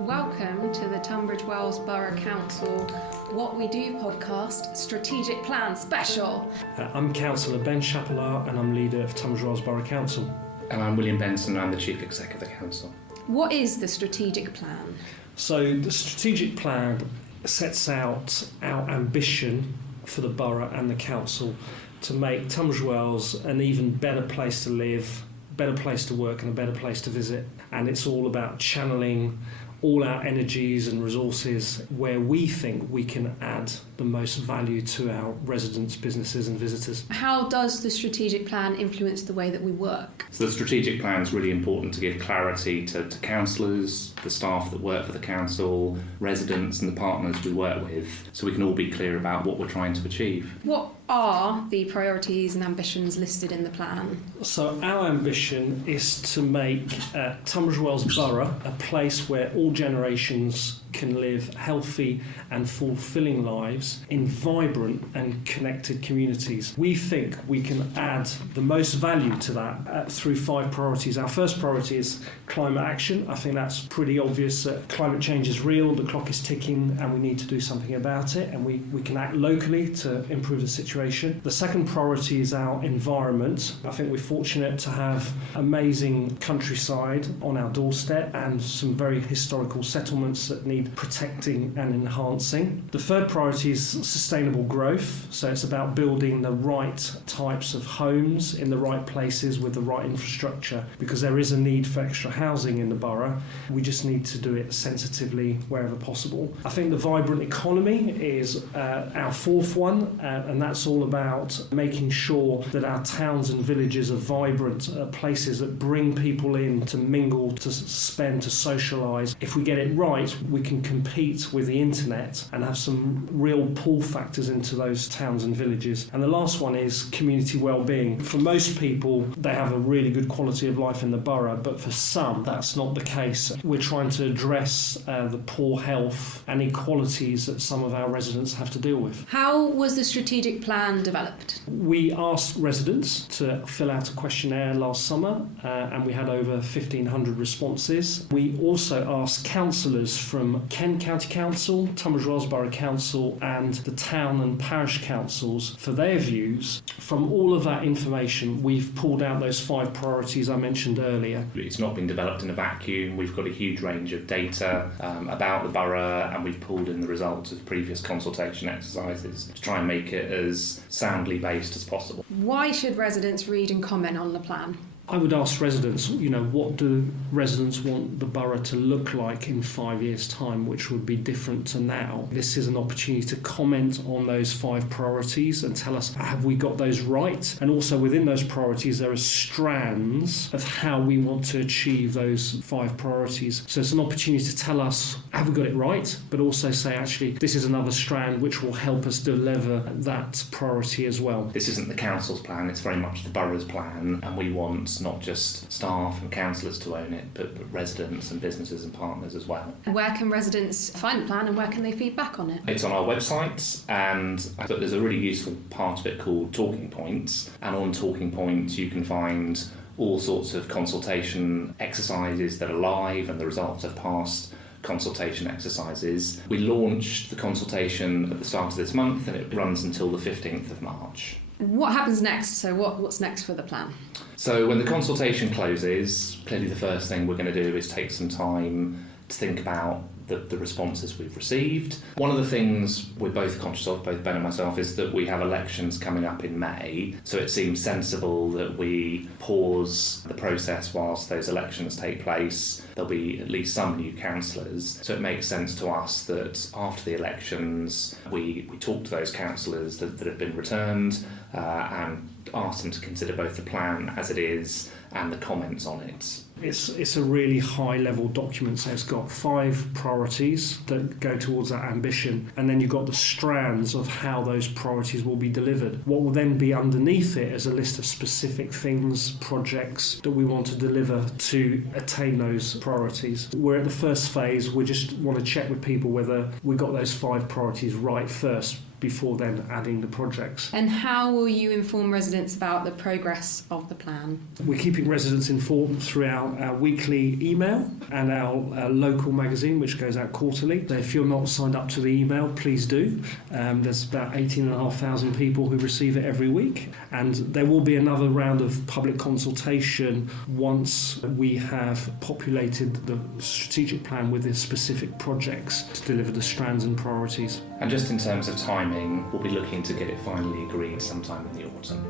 Welcome to the Tunbridge Wells Borough Council What We Do podcast Strategic Plan Special. I'm Councillor Ben Chapelard and I'm leader of Tunbridge Wells Borough Council. And I'm William Benson and I'm the Chief Executive of the Council. What is the strategic plan? So the strategic plan sets out our ambition for the borough and the council to make Tunbridge Wells an even better place to live, better place to work and a better place to visit. And it's all about channeling all our energies and resources where we think we can add the most value to our residents, businesses and visitors. How does the strategic plan influence the way that we work? So the strategic plan is really important to give clarity to councillors, the staff that work for the council, residents and the partners we work with, so we can all be clear about what we're trying to achieve. What are the priorities and ambitions listed in the plan? So our ambition is to make Tunbridge Wells Borough a place where all generations can live healthy and fulfilling lives in vibrant and connected communities. We think we can add the most value to that through 5 priorities. Our first priority is climate action. I think that's pretty obvious that climate change is real, the clock is ticking and we need to do something about it, and we can act locally to improve the situation. The second priority is our environment. I think we're fortunate to have amazing countryside on our doorstep and some very historical settlements that need protecting and enhancing. The third priority is sustainable growth. So it's about building the right types of homes in the right places with the right infrastructure, because there is a need for extra housing in the borough. We just need to do it sensitively wherever possible. I think the vibrant economy is our fourth one, and that's all about making sure that our towns and villages are vibrant, places that bring people in to mingle, to spend, to socialise. If we get it right, we can compete with the internet and have some real pull factors into those towns and villages. And the last one is community well-being. For most people, they have a really good quality of life in the borough, but for some, that's not the case. We're trying to address the poor health and inequalities that some of our residents have to deal with. How was the strategic plan developed? We asked residents to fill out a questionnaire last summer, and we had over 1,500 responses. We also asked councillors from Kent County Council, Tunbridge Wells Borough Council and the town and parish councils for their views. From all of that information, we've pulled out those 5 priorities I mentioned earlier. It's not been developed in a vacuum. We've got a huge range of data about the borough, and we've pulled in the results of previous consultation exercises to try and make it as soundly based as possible. Why should residents read and comment on the plan? I would ask residents, what do residents want the borough to look like in 5 years' time, which would be different to now? This is an opportunity to comment on those 5 priorities and tell us, have we got those right? And also within those priorities, there are strands of how we want to achieve those 5 priorities. So it's an opportunity to tell us, have we got it right? But also say, actually, this is another strand which will help us deliver that priority as well. This isn't the council's plan, it's very much the borough's plan, and we want not just staff and councillors to own it, but residents and businesses and partners as well. Where can residents find the plan and where can they feed back on it? It's on our website, and there's a really useful part of it called Talking Points, and on Talking Points you can find all sorts of consultation exercises that are live and the results of past consultation exercises. We launched the consultation at the start of this month and it runs until the 15th of March. What happens next? So what's next for the plan? So when the consultation closes, clearly the first thing we're going to do is take some time to think about the responses we've received. One of the things we're both conscious of, both Ben and myself, is that we have elections coming up in May, so it seems sensible that we pause the process whilst those elections take place. There'll be at least some new councillors, so it makes sense to us that after the elections we talk to those councillors that have been returned and ask them to consider both the plan as it is and the comments on it. It's a really high-level document, so it's got 5 priorities that go towards that ambition, and then you've got the strands of how those priorities will be delivered. What will then be underneath it is a list of specific things, projects that we want to deliver to attain those priorities. We're at the first phase. We just want to check with people whether we got those 5 priorities right first before then adding the projects. And how will you inform residents about the progress of the plan? We're keeping residents informed through our weekly email and our local magazine, which goes out quarterly. So if you're not signed up to the email, please do. There's about 18,500 people who receive it every week. And there will be another round of public consultation once we have populated the strategic plan with the specific projects to deliver the strands and priorities. And just in terms of timing, we'll be looking to get it finally agreed sometime in the autumn.